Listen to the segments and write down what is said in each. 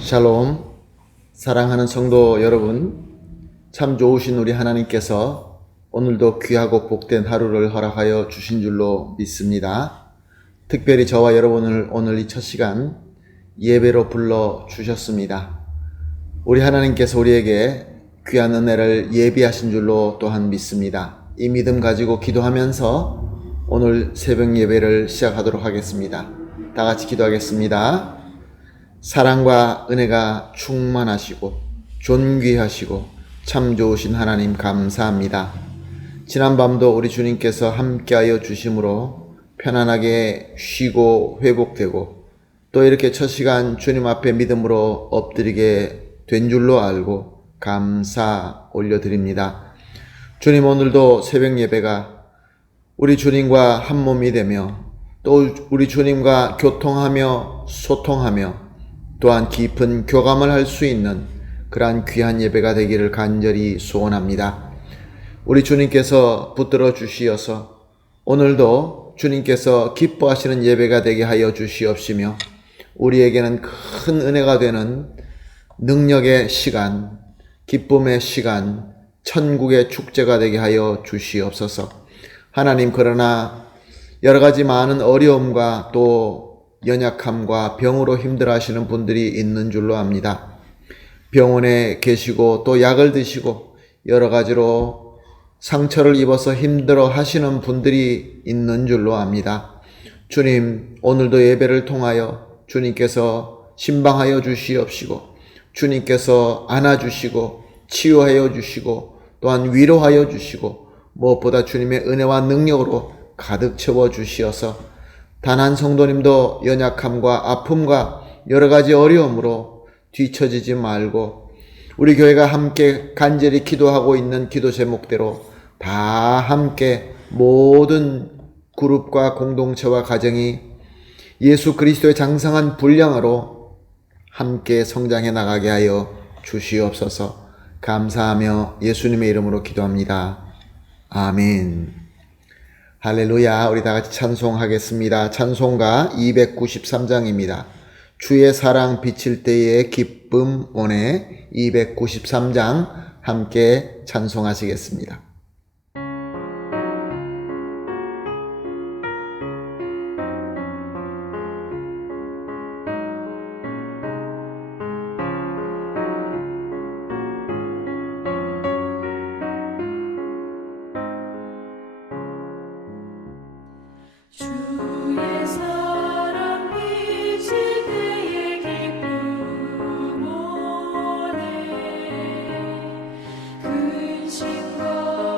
샬롬, 사랑하는 성도 여러분, 참 좋으신 우리 하나님께서 오늘도 귀하고 복된 하루를 허락하여 주신 줄로 믿습니다. 특별히 저와 여러분을 오늘 이 첫 시간 예배로 불러 주셨습니다. 우리 하나님께서 우리에게 귀한 은혜를 예비하신 줄로 또한 믿습니다. 이 믿음 가지고 기도하면서 오늘 새벽 예배를 시작하도록 하겠습니다. 다 같이 기도하겠습니다. 사랑과 은혜가 충만하시고 존귀하시고 참 좋으신 하나님 감사합니다. 지난밤도 우리 주님께서 함께하여 주심으로 편안하게 쉬고 회복되고 또 이렇게 첫 시간 주님 앞에 믿음으로 엎드리게 된 줄로 알고 감사 올려드립니다. 주님, 오늘도 새벽 예배가 우리 주님과 한 몸이 되며 또 우리 주님과 교통하며 소통하며 또한 깊은 교감을 할 수 있는 그러한 귀한 예배가 되기를 간절히 소원합니다. 우리 주님께서 붙들어 주시어서 오늘도 주님께서 기뻐하시는 예배가 되게 하여 주시옵시며 우리에게는 큰 은혜가 되는 능력의 시간, 기쁨의 시간, 천국의 축제가 되게 하여 주시옵소서. 하나님, 그러나 여러 가지 많은 어려움과 또 연약함과 병으로 힘들어하시는 분들이 있는 줄로 압니다. 병원에 계시고 또 약을 드시고 여러 가지로 상처를 입어서 힘들어 하시는 분들이 있는 줄로 압니다. 주님, 오늘도 예배를 통하여 주님께서 신방하여 주시옵시고 주님께서 안아주시고 치유하여 주시고 또한 위로하여 주시고 무엇보다 주님의 은혜와 능력으로 가득 채워 주시어서 단 한 성도님도 연약함과 아픔과 여러 가지 어려움으로 뒤처지지 말고 우리 교회가 함께 간절히 기도하고 있는 기도 제목대로 다 함께 모든 그룹과 공동체와 가정이 예수 그리스도의 장성한 분량으로 함께 성장해 나가게 하여 주시옵소서. 감사하며 예수님의 이름으로 기도합니다. 아멘. 할렐루야. 우리 다 같이 찬송하겠습니다. 찬송가 293장입니다. 주의 사랑 비칠 때의 기쁨 오네. 293장 함께 찬송하시겠습니다. 주의 사랑 비칠 때의 기쁨 오네 근심과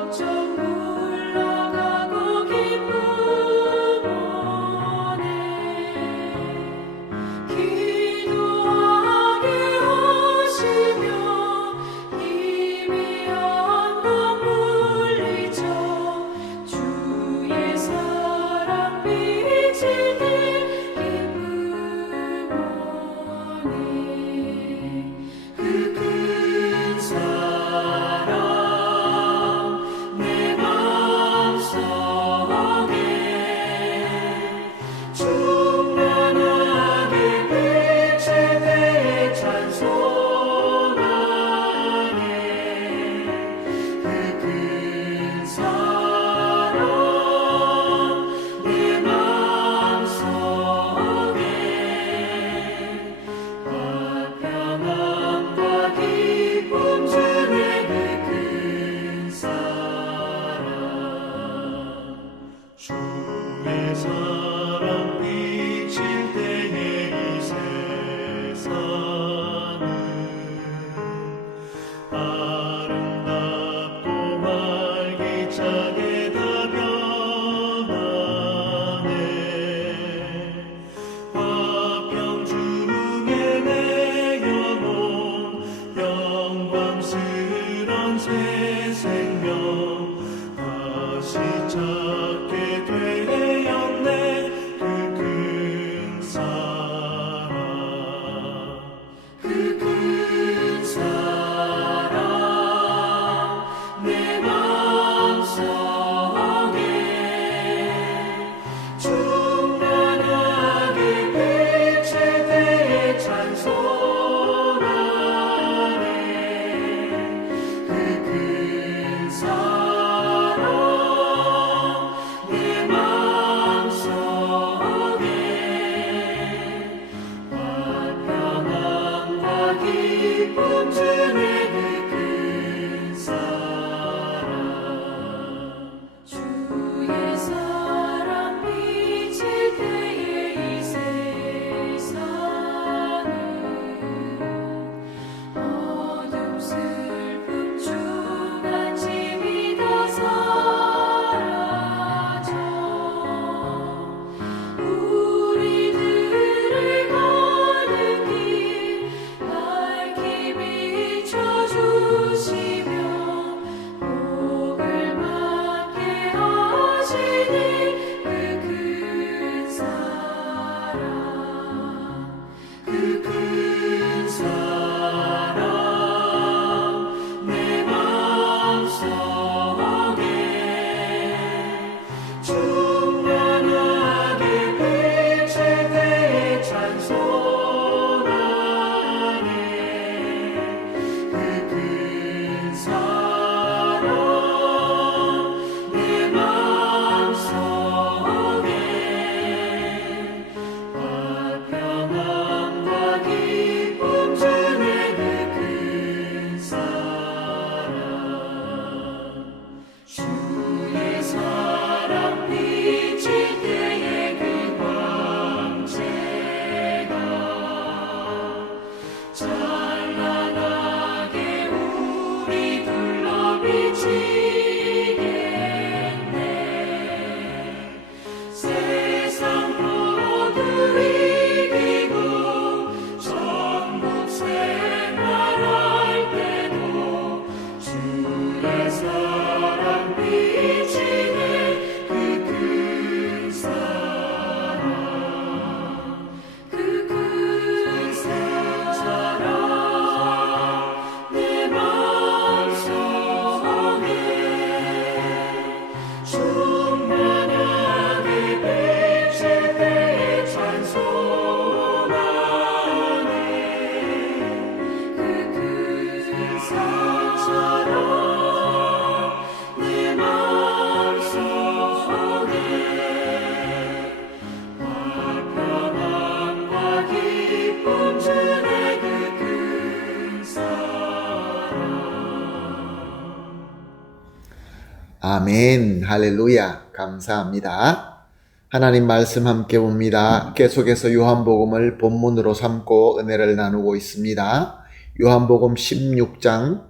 아멘. 할렐루야. 감사합니다. 하나님 말씀 함께 봅니다. 계속해서 요한복음을 본문으로 삼고 은혜를 나누고 있습니다. 요한복음 16장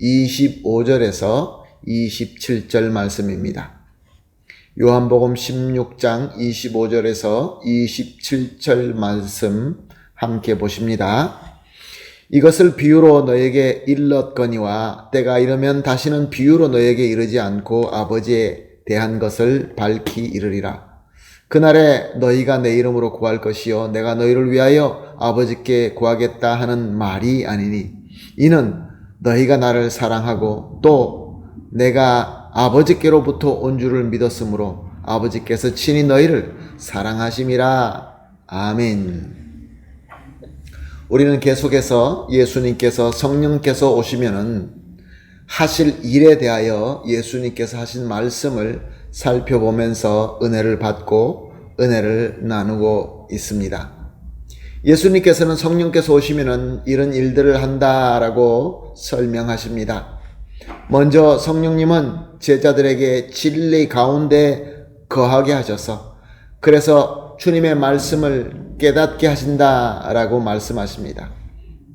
25절에서 27절 말씀입니다. 요한복음 16장 25절에서 27절 말씀 함께 보십니다. 이것을 비유로 너에게 일렀거니와 때가 이르면 다시는 비유로 너에게 이르지 않고 아버지에 대한 것을 밝히 이르리라. 그날에 너희가 내 이름으로 구할 것이요 내가 너희를 위하여 아버지께 구하겠다 하는 말이 아니니 이는 너희가 나를 사랑하고 또 내가 아버지께로부터 온 줄을 믿었으므로 아버지께서 친히 너희를 사랑하심이라. 아멘. 우리는 계속해서 예수님께서 성령께서 오시면은 하실 일에 대하여 예수님께서 하신 말씀을 살펴보면서 은혜를 받고 은혜를 나누고 있습니다. 예수님께서는 성령께서 오시면은 이런 일들을 한다라고 설명하십니다. 먼저 성령님은 제자들에게 진리 가운데 거하게 하셔서 그래서 주님의 말씀을 깨닫게 하신다라고 말씀하십니다.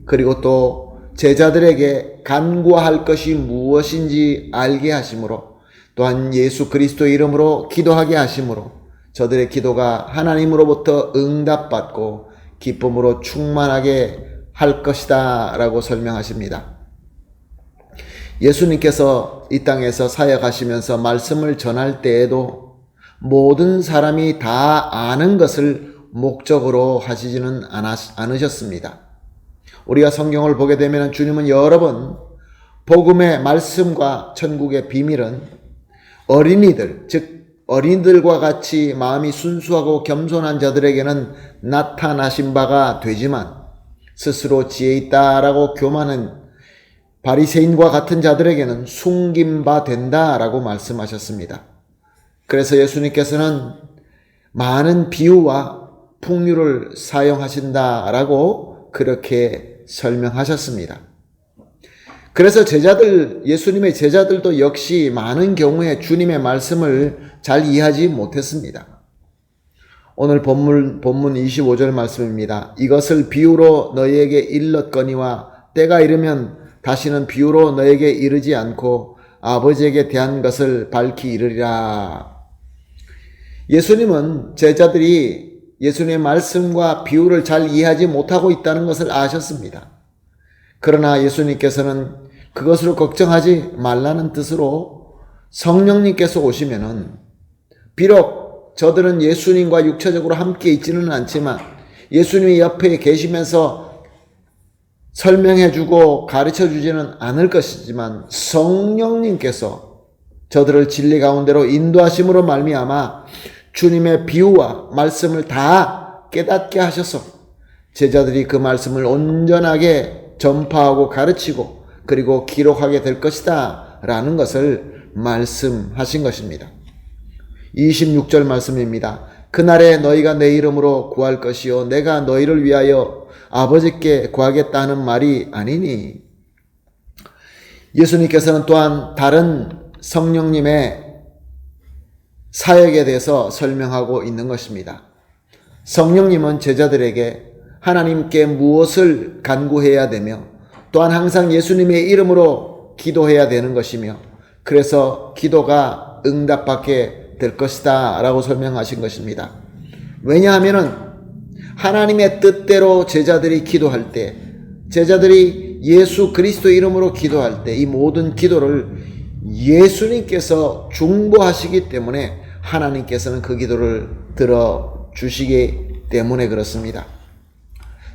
그리고 또 제자들에게 간구할 것이 무엇인지 알게 하심으로 또한 예수 그리스도의 이름으로 기도하게 하심으로 저들의 기도가 하나님으로부터 응답받고 기쁨으로 충만하게 할 것이다 라고 설명하십니다. 예수님께서 이 땅에서 사역하시면서 말씀을 전할 때에도 모든 사람이 다 아는 것을 목적으로 하시지는 않으셨습니다. 우리가 성경을 보게 되면 주님은 여러 번 복음의 말씀과 천국의 비밀은 어린이들, 즉 어린이들과 같이 마음이 순수하고 겸손한 자들에게는 나타나신 바가 되지만 스스로 지혜 있다라고 교만한 바리새인과 같은 자들에게는 숨긴 바 된다라고 말씀하셨습니다. 그래서 예수님께서는 많은 비유와 풍류를 사용하신다라고 그렇게 설명하셨습니다. 그래서 예수님의 제자들도 역시 많은 경우에 주님의 말씀을 잘 이해하지 못했습니다. 오늘 본문 25절 말씀입니다. 이것을 비유로 너희에게 일렀거니와 때가 이르면 다시는 비유로 너에게 이르지 않고 아버지에게 대한 것을 밝히 이르리라. 예수님은 제자들이 예수님의 말씀과 비유를 잘 이해하지 못하고 있다는 것을 아셨습니다. 그러나 예수님께서는 그것으로 걱정하지 말라는 뜻으로 성령님께서 오시면은 비록 저들은 예수님과 육체적으로 함께 있지는 않지만 예수님이 옆에 계시면서 설명해주고 가르쳐주지는 않을 것이지만 성령님께서 저들을 진리 가운데로 인도하심으로 말미암아 주님의 비유와 말씀을 다 깨닫게 하셔서 제자들이 그 말씀을 온전하게 전파하고 가르치고 그리고 기록하게 될 것이다 라는 것을 말씀하신 것입니다. 26절 말씀입니다. 그날에 너희가 내 이름으로 구할 것이요 내가 너희를 위하여 아버지께 구하겠다 하는 말이 아니니. 예수님께서는 또한 다른 성령님의 사역에 대해서 설명하고 있는 것입니다. 성령님은 제자들에게 하나님께 무엇을 간구해야 되며 또한 항상 예수님의 이름으로 기도해야 되는 것이며 그래서 기도가 응답받게 될 것이다 라고 설명하신 것입니다. 왜냐하면 하나님의 뜻대로 제자들이 기도할 때 제자들이 예수 그리스도 이름으로 기도할 때 이 모든 기도를 예수님께서 중보하시기 때문에 하나님께서는 그 기도를 들어주시기 때문에 그렇습니다.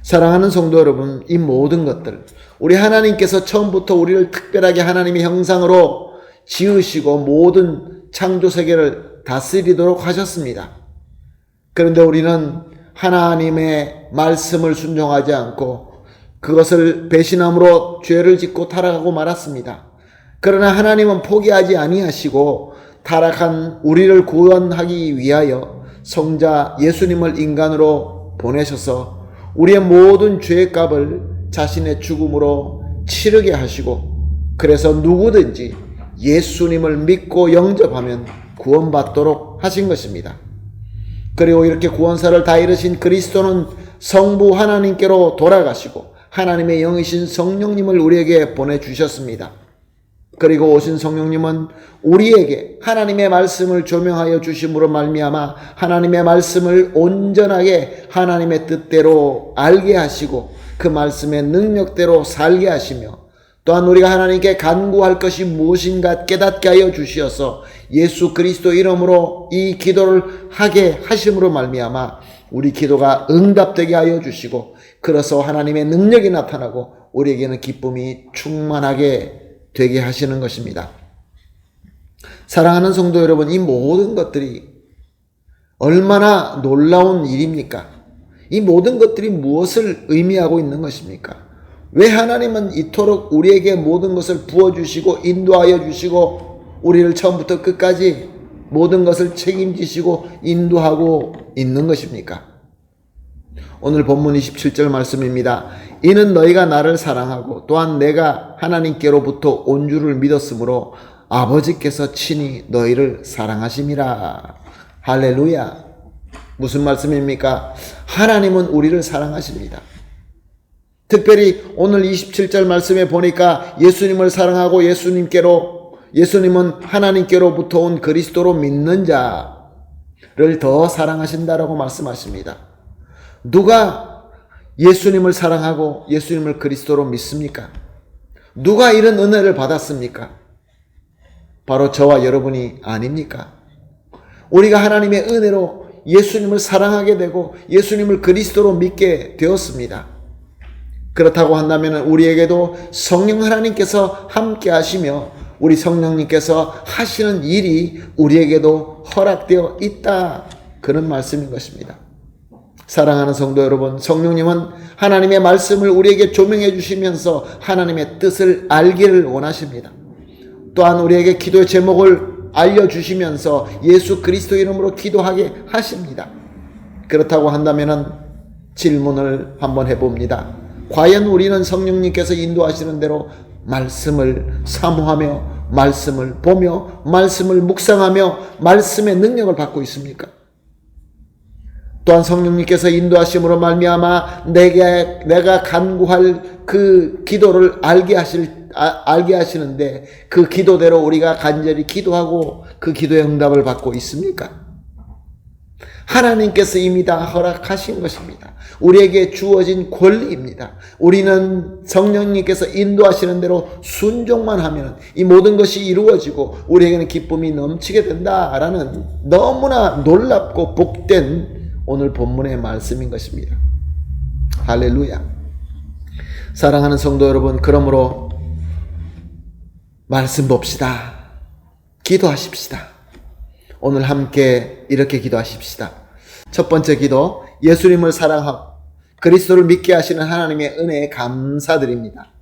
사랑하는 성도 여러분, 이 모든 것들 우리 하나님께서 처음부터 우리를 특별하게 하나님의 형상으로 지으시고 모든 창조 세계를 다스리도록 하셨습니다. 그런데 우리는 하나님의 말씀을 순종하지 않고 그것을 배신함으로 죄를 짓고 타락하고 말았습니다. 그러나 하나님은 포기하지 아니하시고 타락한 우리를 구원하기 위하여 성자 예수님을 인간으로 보내셔서 우리의 모든 죄의 값을 자신의 죽음으로 치르게 하시고 그래서 누구든지 예수님을 믿고 영접하면 구원받도록 하신 것입니다. 그리고 이렇게 구원사를 다 이루신 그리스도는 성부 하나님께로 돌아가시고 하나님의 영이신 성령님을 우리에게 보내주셨습니다. 그리고 오신 성령님은 우리에게 하나님의 말씀을 조명하여 주심으로 말미암아 하나님의 말씀을 온전하게 하나님의 뜻대로 알게 하시고 그 말씀의 능력대로 살게 하시며 또한 우리가 하나님께 간구할 것이 무엇인가 깨닫게 하여 주시어서 예수 그리스도 이름으로 이 기도를 하게 하심으로 말미암아 우리 기도가 응답되게 하여 주시고 그래서 하나님의 능력이 나타나고 우리에게는 기쁨이 충만하게 되게 하시는 것입니다. 사랑하는 성도 여러분, 이 모든 것들이 얼마나 놀라운 일입니까? 이 모든 것들이 무엇을 의미하고 있는 것입니까? 왜 하나님은 이토록 우리에게 모든 것을 부어주시고 인도하여 주시고 우리를 처음부터 끝까지 모든 것을 책임지시고 인도하고 있는 것입니까? 오늘 본문 27절 말씀입니다. 이는 너희가 나를 사랑하고 또한 내가 하나님께로부터 온 줄을 믿었으므로 아버지께서 친히 너희를 사랑하심이라. 할렐루야. 무슨 말씀입니까? 하나님은 우리를 사랑하십니다. 특별히 오늘 27절 말씀에 보니까 예수님을 사랑하고 예수님은 하나님께로부터 온 그리스도로 믿는 자를 더 사랑하신다라고 말씀하십니다. 누가 예수님을 사랑하고 예수님을 그리스도로 믿습니까? 누가 이런 은혜를 받았습니까? 바로 저와 여러분이 아닙니까? 우리가 하나님의 은혜로 예수님을 사랑하게 되고 예수님을 그리스도로 믿게 되었습니다. 그렇다고 한다면 우리에게도 성령 하나님께서 함께 하시며 우리 성령님께서 하시는 일이 우리에게도 허락되어 있다. 그런 말씀인 것입니다. 사랑하는 성도 여러분, 성령님은 하나님의 말씀을 우리에게 조명해 주시면서 하나님의 뜻을 알기를 원하십니다. 또한 우리에게 기도의 제목을 알려주시면서 예수 그리스도 이름으로 기도하게 하십니다. 그렇다고 한다면 질문을 한번 해봅니다. 과연 우리는 성령님께서 인도하시는 대로 말씀을 사모하며 말씀을 보며 말씀을 묵상하며 말씀의 능력을 받고 있습니까? 또한 성령님께서 인도하심으로 말미암아 내가 간구할 그 기도를 알게 하시는데 그 기도대로 우리가 간절히 기도하고 그 기도의 응답을 받고 있습니까? 하나님께서 이미 다 허락하신 것입니다. 우리에게 주어진 권리입니다. 우리는 성령님께서 인도하시는 대로 순종만 하면 이 모든 것이 이루어지고 우리에게는 기쁨이 넘치게 된다라는 너무나 놀랍고 복된 오늘 본문의 말씀인 것입니다. 할렐루야. 사랑하는 성도 여러분, 그러므로 말씀 봅시다. 기도하십시다. 오늘 함께 이렇게 기도하십시다. 첫 번째 기도, 예수님을 사랑하고 그리스도를 믿게 하시는 하나님의 은혜에 감사드립니다.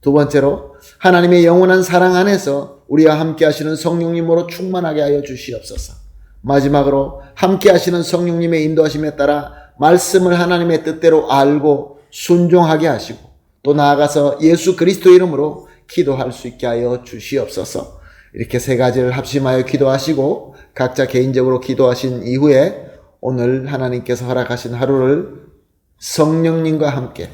두 번째로, 하나님의 영원한 사랑 안에서 우리와 함께 하시는 성령님으로 충만하게 하여 주시옵소서. 마지막으로, 함께 하시는 성령님의 인도하심에 따라 말씀을 하나님의 뜻대로 알고 순종하게 하시고 또 나아가서 예수 그리스도 이름으로 기도할 수 있게 하여 주시옵소서. 이렇게 세 가지를 합심하여 기도하시고 각자 개인적으로 기도하신 이후에 오늘 하나님께서 허락하신 하루를 성령님과 함께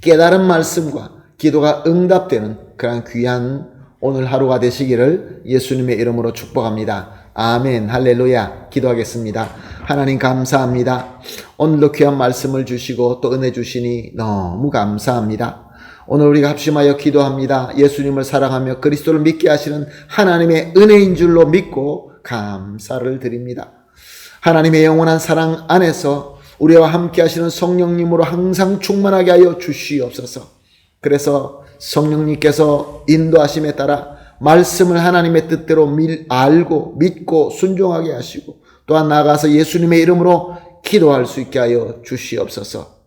깨달은 말씀과 기도가 응답되는 그런 귀한 오늘 하루가 되시기를 예수님의 이름으로 축복합니다. 아멘. 할렐루야. 기도하겠습니다. 하나님 감사합니다. 오늘도 귀한 말씀을 주시고 또 은혜 주시니 너무 감사합니다. 오늘 우리가 합심하여 기도합니다. 예수님을 사랑하며 그리스도를 믿게 하시는 하나님의 은혜인 줄로 믿고 감사를 드립니다. 하나님의 영원한 사랑 안에서 우리와 함께 하시는 성령님으로 항상 충만하게 하여 주시옵소서. 그래서 성령님께서 인도하심에 따라 말씀을 하나님의 뜻대로 알고 믿고 순종하게 하시고 또한 나아가서 예수님의 이름으로 기도할 수 있게 하여 주시옵소서.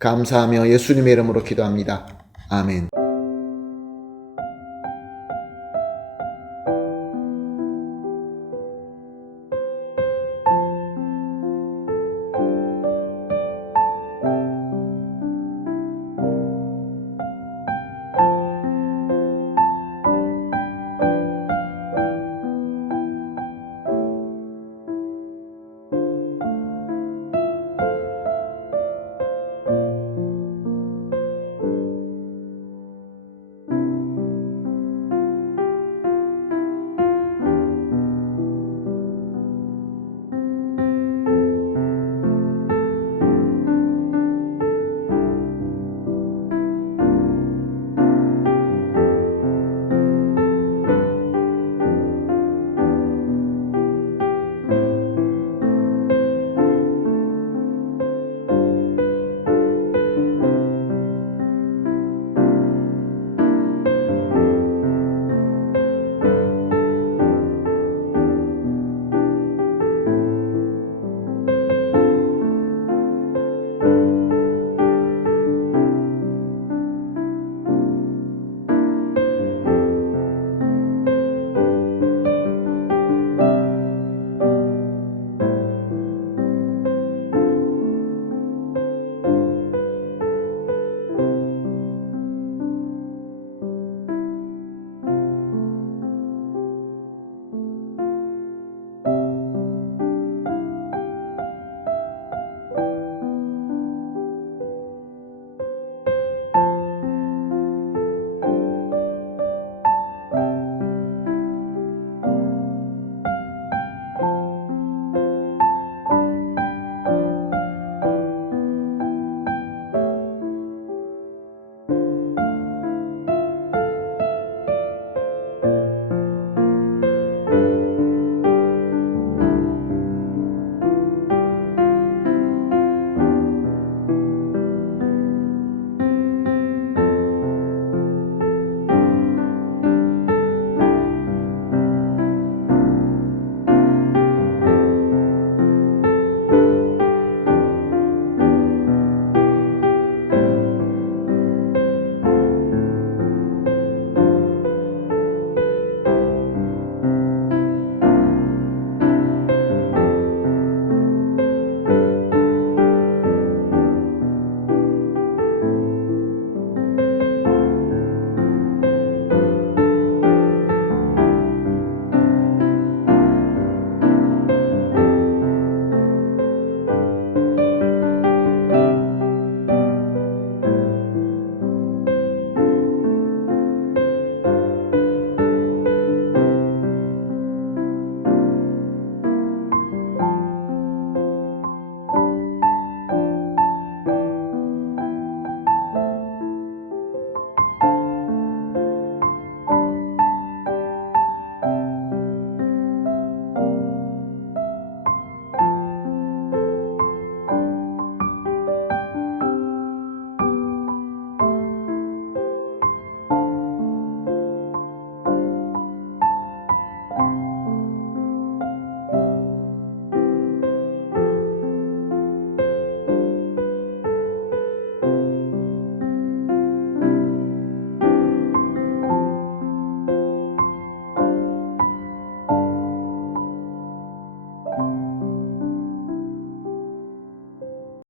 감사하며 예수님의 이름으로 기도합니다. 아멘.